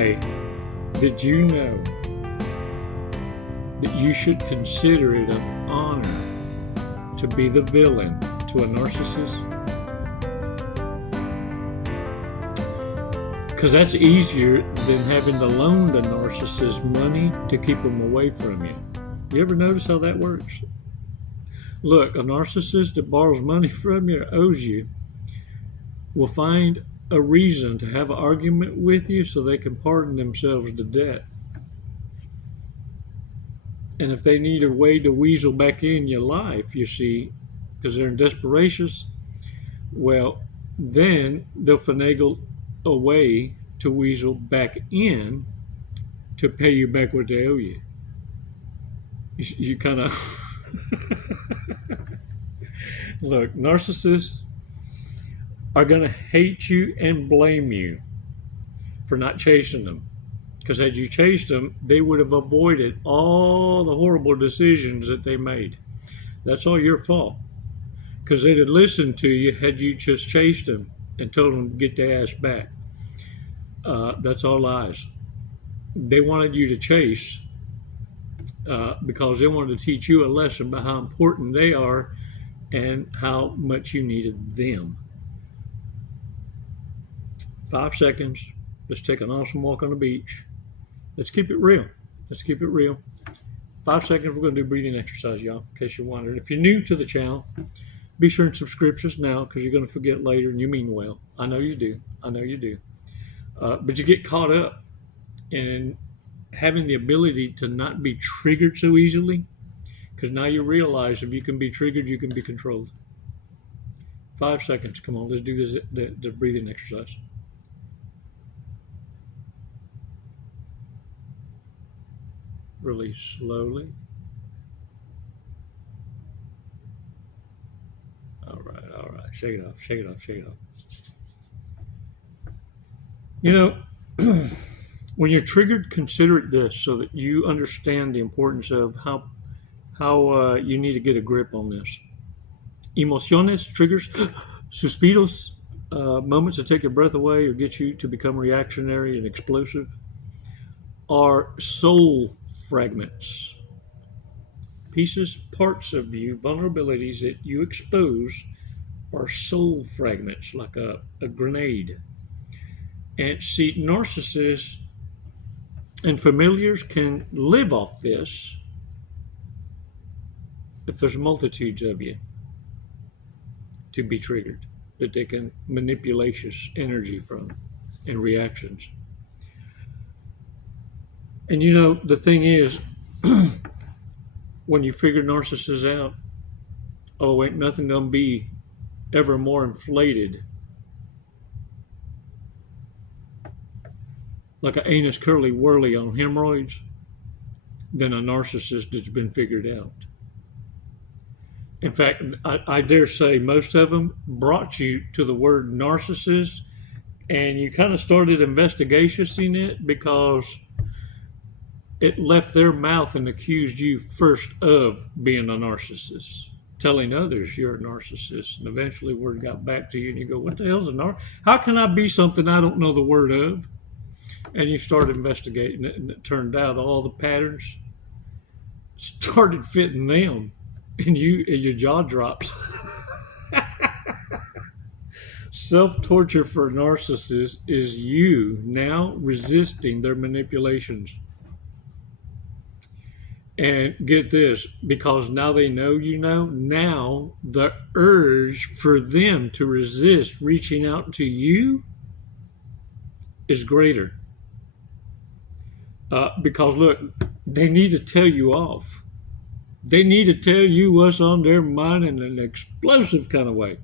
Hey, did you know that you should consider it an honor to be the villain to a narcissist? Because that's easier than having to loan the narcissist money to keep them away from you. You ever notice how that works? Look, a narcissist that borrows money from you or owes you will find a reason to have an argument with you so they can pardon themselves the debt. And if they need a way to weasel back in your life, you see, because they're in desperation, well, then they'll finagle a way to weasel back in to pay you back what they owe you. You kind of look, narcissists are going to hate you and blame you for not chasing them. Because had you chased them, they would have avoided all the horrible decisions that they made. That's all your fault. Because they'd have listened to you had you just chased them and told them to get their ass back. That's all lies. They wanted you to chase because they wanted to teach you a lesson about how important they are and how much you needed them. 5 seconds. Let's take an awesome walk on the beach. Let's keep it real. Let's keep it real. 5 seconds. We're going to do breathing exercise, y'all, in case you're wondering. If you're new to the channel, be sure and subscribe us now because you're going to forget later, and you mean well. I know you do. I know you do. But you get caught up in having the ability to not be triggered so easily because now you realize if you can be triggered, you can be controlled. 5 seconds. Come on. Let's do this, the breathing exercise. Release slowly. All right. Shake it off, shake it off, shake it off. You know, when you're triggered, consider it this so that you understand the importance of how you need to get a grip on this. Emociones, triggers, suspiros, moments that take your breath away or get you to become reactionary and explosive, are soul fragments, pieces, parts of you, vulnerabilities that you expose are soul fragments, like a grenade. And see, narcissists and familiars can live off this if there's multitudes of you to be triggered, that they can manipulate energy from and reactions. And you know, the thing is, when you figure narcissists out, oh, ain't nothing gonna be ever more inflated like an anus curly whirly on hemorrhoids than a narcissist that's been figured out. In fact, I dare say most of them brought you to the word narcissist and you kind of started investigating it because it left their mouth and accused you first of being a narcissist, telling others you're a narcissist. And eventually word got back to you and you go, what the hell's a narcissist? How can I be something I don't know the word of? And you start investigating it, and it turned out all the patterns started fitting them, and your jaw drops. Self-torture for a narcissist is you now resisting their manipulations. And get this, because now they know you know, now the urge for them to resist reaching out to you is greater. Because look, they need to tell you off. They need to tell you what's on their mind in an explosive kind of way.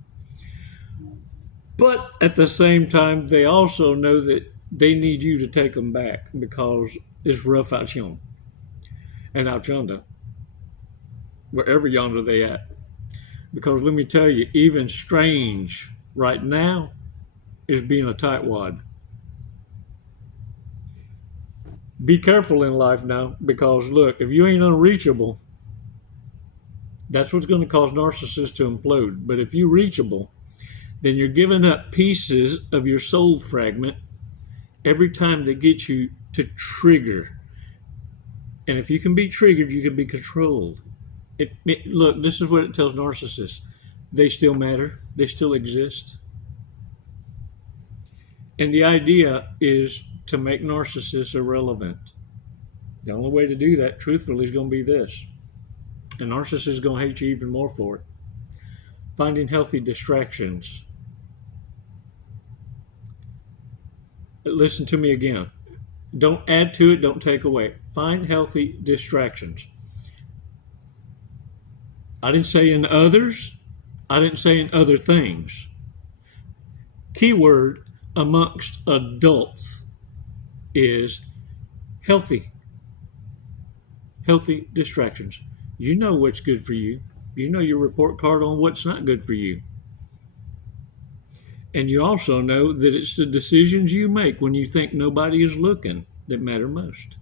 But at the same time, they also know that they need you to take them back because it's rough out yonder. And out yonder, wherever yonder they at. Because let me tell you, even strange right now is being a tightwad. Be careful in life now, because look, if you ain't unreachable, that's what's going to cause narcissists to implode. But if you're reachable, then you're giving up pieces of your soul fragment every time they get you to trigger. And if you can be triggered, you can be controlled. Look, this is what it tells narcissists. They still matter. They still exist. And the idea is to make narcissists irrelevant. The only way to do that, truthfully, is going to be this. A narcissist is going to hate you even more for it. Finding healthy distractions. Listen to me again. Don't add to it, don't take away. Find healthy distractions. I didn't say in others. I didn't say in other things. Keyword amongst adults is healthy. Healthy distractions. You know what's good for you. You know your report card on what's not good for you. And you also know that it's the decisions you make when you think nobody is looking that matter most.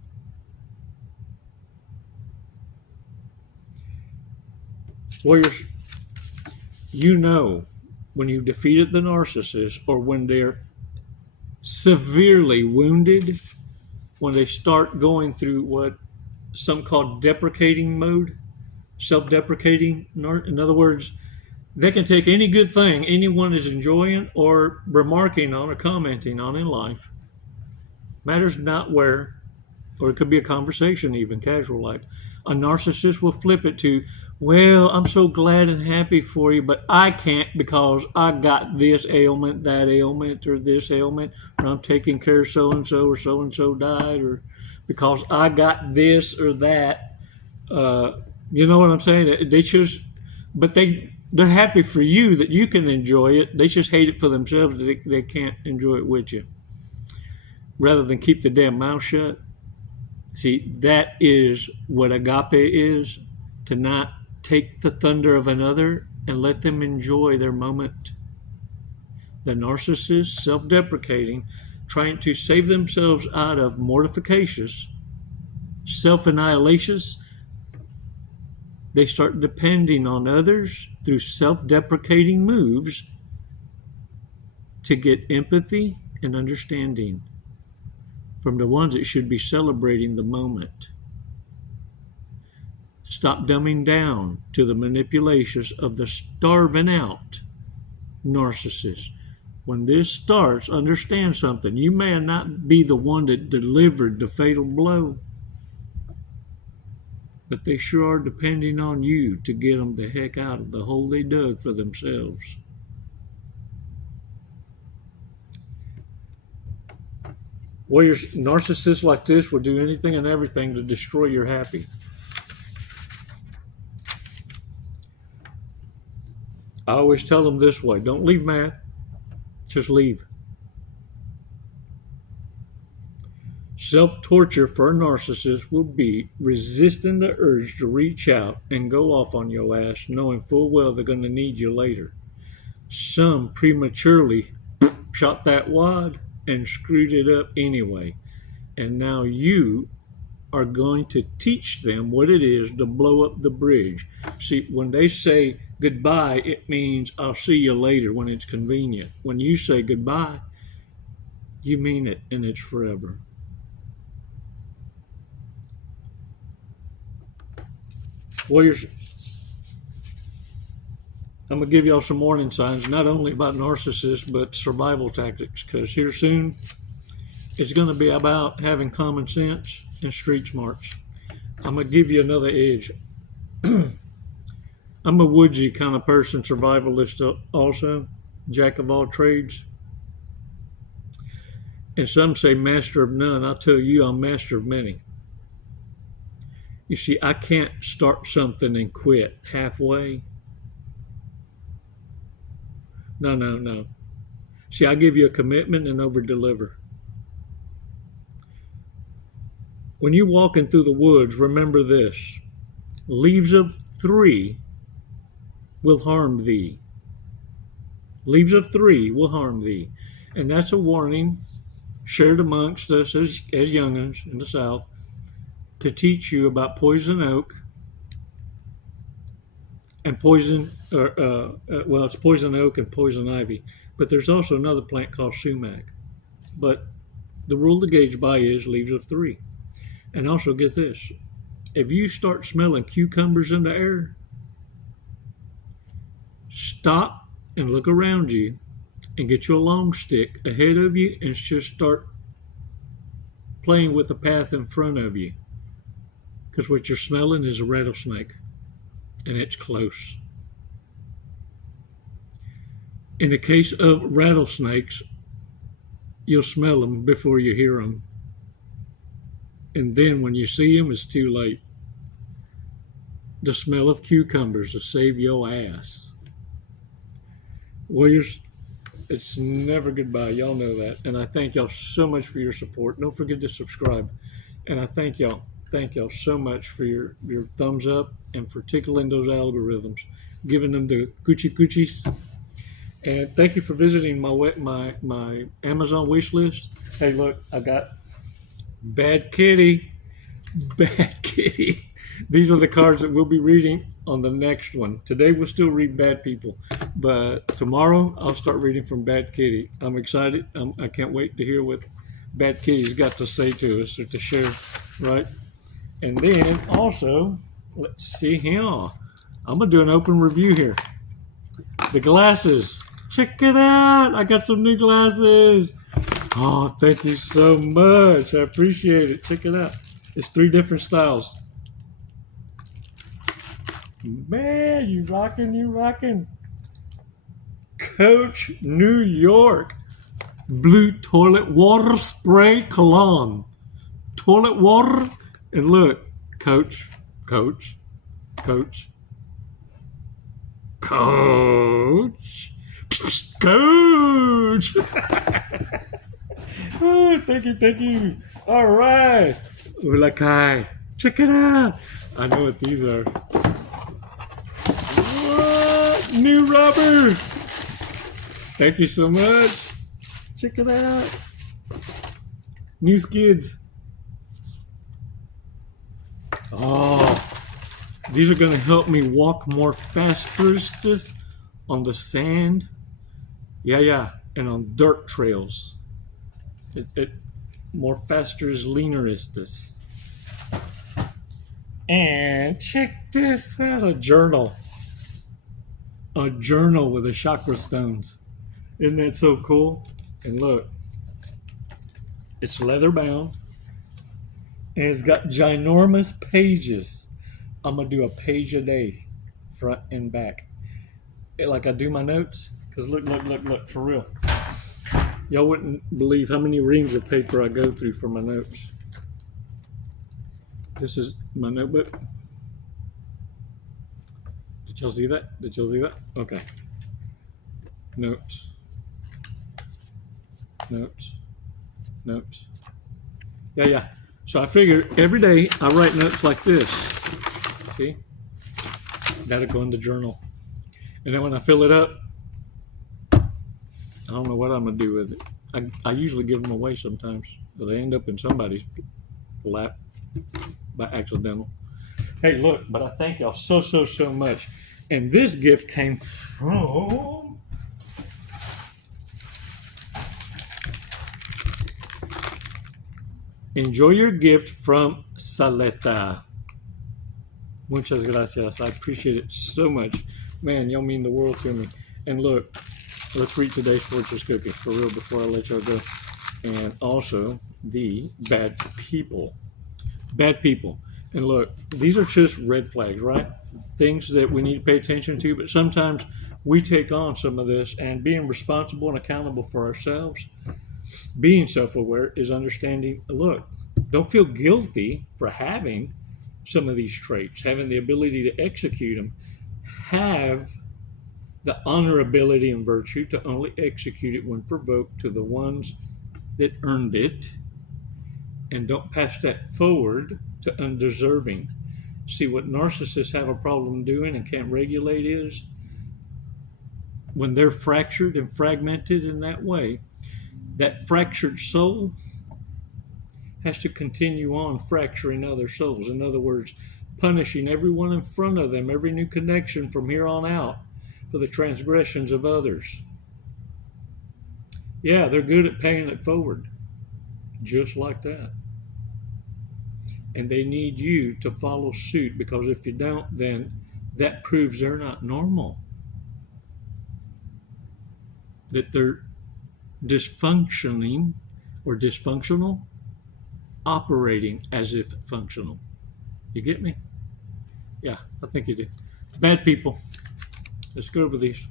Warriors, you know when you've defeated the narcissist, or when they're severely wounded, when they start going through what some call deprecating mode, self-deprecating. In other words, they can take any good thing anyone is enjoying or remarking on or commenting on in life. Matters not where, or it could be a conversation even, casual like. A narcissist will flip it to, well, I'm so glad and happy for you, but I can't because I got this ailment, that ailment, or this ailment, or I'm taking care of so-and-so, or so-and-so died, or because I got this or that. You know what I'm saying? They just, but they're happy for you that you can enjoy it. They just hate it for themselves that they can't enjoy it with you. Rather than keep the damn mouth shut. See, that is what agape is, to not take the thunder of another and let them enjoy their moment. The narcissist, self-deprecating, trying to save themselves out of mortifications, self-annihilations, they start depending on others through self-deprecating moves to get empathy and understanding from the ones that should be celebrating the moment. Stop dumbing down to the manipulations of the starving out narcissist. When this starts, understand something. You may not be the one that delivered the fatal blow, but they sure are depending on you to get them the heck out of the hole they dug for themselves. Warriors, narcissists like this will do anything and everything to destroy your happy. I always tell them this way, don't leave mad, just leave. Self-torture for a narcissist will be resisting the urge to reach out and go off on your ass, knowing full well they're going to need you later. Some prematurely shot that wad and screwed it up anyway. And now you are going to teach them what it is to blow up the bridge. See, when they say goodbye, it means I'll see you later when it's convenient. When you say goodbye, you mean it, and it's forever. Warriors, I'm going to give y'all some warning signs, not only about narcissists, but survival tactics, because here soon, it's going to be about having common sense and street smarts. I'm going to give you another edge. I'm a woodsy kind of person, survivalist also, jack of all trades. And some say master of none. I'll tell you, I'm master of many. You see, I can't start something and quit halfway. No. See, I give you a commitment and over-deliver. When you're walking through the woods, remember this. Leaves of 3 will harm thee. Leaves of 3 will harm thee. And that's a warning shared amongst us as young'uns in the South to teach you about poison oak and poison, it's poison oak and poison ivy. But there's also another plant called sumac. But The rule to gauge by is leaves of 3. And also get this. If you start smelling cucumbers in the air, stop and look around you and get you a long stick ahead of you and just start playing with the path in front of you. Because what you're smelling is a rattlesnake, and it's close. In the case of rattlesnakes, you'll smell them before you hear them. And then when you see them, it's too late. The smell of cucumbers will save your ass. Warriors, it's never goodbye. Y'all know that. And I thank y'all so much for your support. Don't forget to subscribe. And I thank y'all. Thank y'all so much for your thumbs up and for tickling those algorithms, giving them the coochies. And thank you for visiting my Amazon wish list. Hey, look, I got Bad Kitty. Bad Kitty. These are the cards that we'll be reading on the next one. Today we'll still read Bad People, but tomorrow I'll start reading from Bad Kitty. I'm excited. I can't wait to hear what Bad Kitty's got to say to us or to share, right? And then also, let's see here. I'm going to do an open review here. The glasses. Check it out. I got some new glasses. Oh, thank you so much. I appreciate it. Check it out. It's 3 different styles. Man, you rocking. Coach New York. Blue toilet water spray cologne. Toilet water. And look, Coach. Oh, thank you. All right. Ulakai. Check it out. I know what these are. What? New rubber. Thank you so much. Check it out. New skids. Oh, these are going to help me walk more faster on the sand. Yeah, and on dirt trails. It more faster is leaner is this. And check this out, a journal. A journal with the chakra stones. Isn't that so cool? And look, it's leather bound. And it's got ginormous pages. I'm going to do a page a day, front and back. Like I do my notes. Because look, for real. Y'all wouldn't believe how many reams of paper I go through for my notes. This is my notebook. Did y'all see that? Okay. Notes. Yeah. So I figure every day I write notes like this. See? That'll go in the journal. And then when I fill it up, I don't know what I'm going to do with it. I usually give them away sometimes. So they end up in somebody's lap by accidental. Hey, look, but I thank y'all so much. And this gift came from... Enjoy your gift from Saleta. Muchas gracias. I appreciate it so much. Man, y'all mean the world to me. And look, let's read today's fortune cookie for real before I let y'all go. And also the bad people. Bad people. And look, these are just red flags, right? Things that we need to pay attention to. But sometimes we take on some of this, and being responsible and accountable for ourselves, being self-aware is understanding, look, don't feel guilty for having some of these traits, having the ability to execute them. Have the honorability and virtue to only execute it when provoked to the ones that earned it, and don't pass that forward to undeserving. See, what narcissists have a problem doing and can't regulate is when they're fractured and fragmented in that way, that fractured soul has to continue on fracturing other souls. In other words, punishing everyone in front of them, every new connection from here on out for the transgressions of others. Yeah, they're good at paying it forward. just like that. And they need you to follow suit, because if you don't, then that proves they're not normal. That they're dysfunctioning or dysfunctional, operating as if functional. You get me? Yeah, I think you do. Bad people. Let's go over these.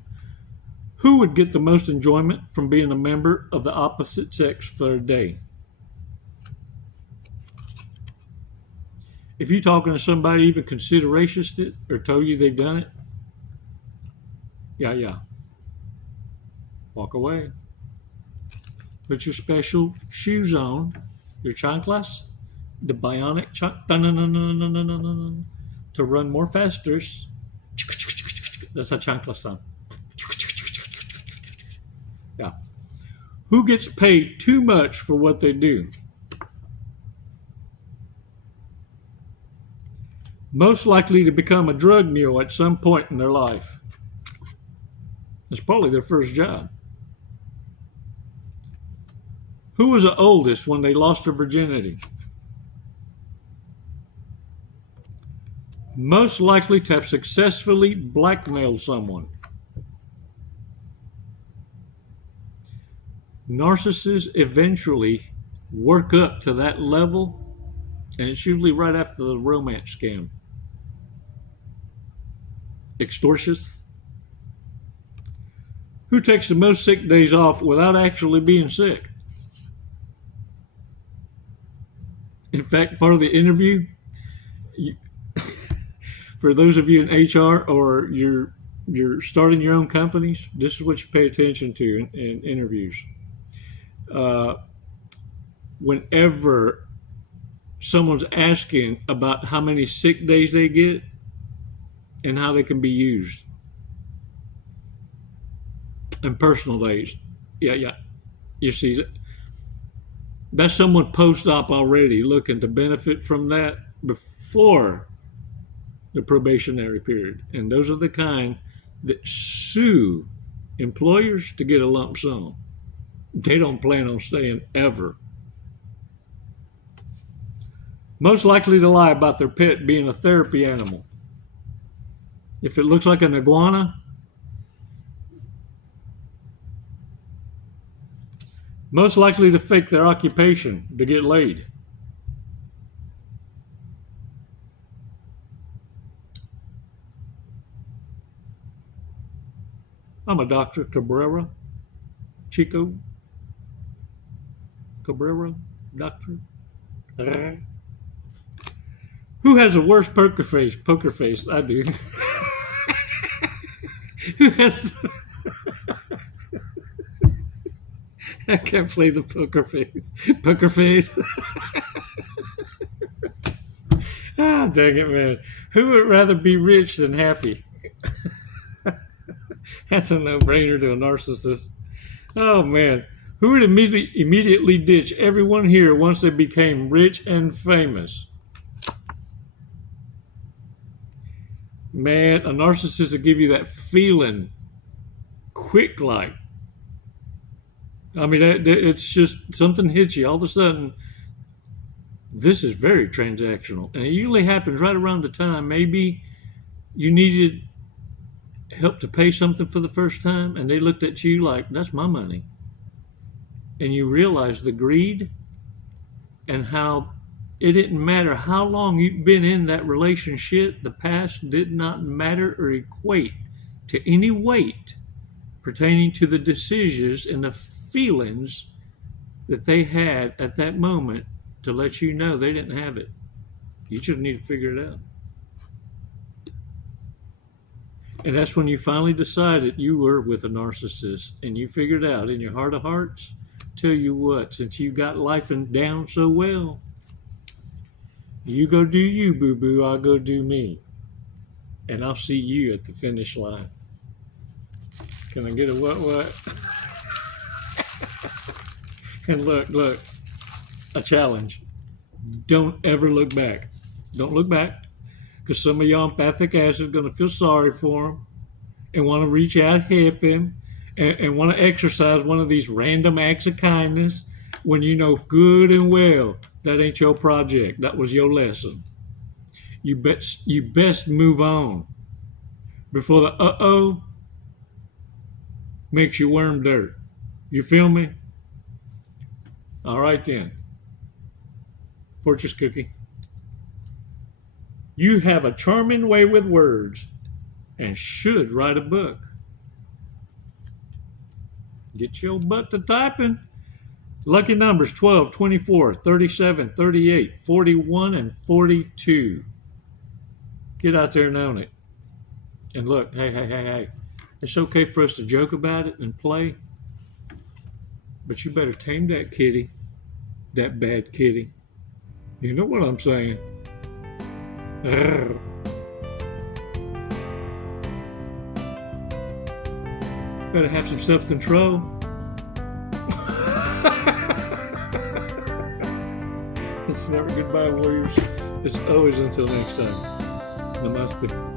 Who would get the most enjoyment from being a member of the opposite sex for a day? If you're talking to somebody even consider racist it or told you they've done it, yeah. Walk away. Put your special shoes on, your chanclas, the bionic to run more faster. That's how chanclas sound. Yeah. Who gets paid too much for what they do? Most likely to become a drug mule at some point in their life. It's probably their first job. Who was the oldest when they lost their virginity? Most likely to have successfully blackmailed someone. Narcissists eventually work up to that level, and it's usually right after the romance scam. Extortionists. Who takes the most sick days off without actually being sick? In fact, part of the interview, for those of you in HR or you're starting your own companies, this is what you pay attention to in interviews. Whenever someone's asking about how many sick days they get and how they can be used, and personal days, yeah, you see, that's someone post-op already looking to benefit from that before the probationary period. And those are the kind that sue employers to get a lump sum. They don't plan on staying ever. Most likely to lie about their pet being a therapy animal. If it looks like an iguana, most likely to fake their occupation to get laid. I'm a Dr. Cabrera, Chico Cabrera, doctor. Who has the worst poker face? Poker face, I do. Who has I can't play the poker face. Poker face. Ah, dang it, man. Who would rather be rich than happy? That's a no-brainer to a narcissist. Oh, man. Who would immediately ditch everyone here once they became rich and famous? Man, a narcissist will give you that feeling quick like. I mean, it's just something hits you all of a sudden. This is very transactional. And it usually happens right around the time maybe you needed help to pay something for the first time, and they looked at you like, that's my money. And you realize the greed and how it didn't matter how long you've been in that relationship. The past did not matter or equate to any weight pertaining to the decisions and the feelings that they had at that moment to let you know they didn't have it. You just need to figure it out. And that's when you finally decided you were with a narcissist and you figured out in your heart of hearts, tell you what, since you got life down so well, you go do you, boo-boo, I'll go do me. And I'll see you at the finish line. Can I get a what? And look, a challenge. Don't ever look back. Don't look back. Because some of y'all empathic asses are going to feel sorry for him and want to reach out, help him, and want to exercise one of these random acts of kindness when you know good and well that ain't your project. That was your lesson. You best move on before the uh-oh makes you worm dirt. You feel me? All right then. Fortress cookie. You have a charming way with words and should write a book. Get your butt to typing. Lucky numbers 12, 24, 37, 38, 41, and 42. Get out there and own it. And look, hey. It's okay for us to joke about it and play, but you better tame that kitty, that bad kitty. You know what I'm saying? Urgh. Better have some self-control. It's never goodbye, warriors. It's always until next time. Namaste.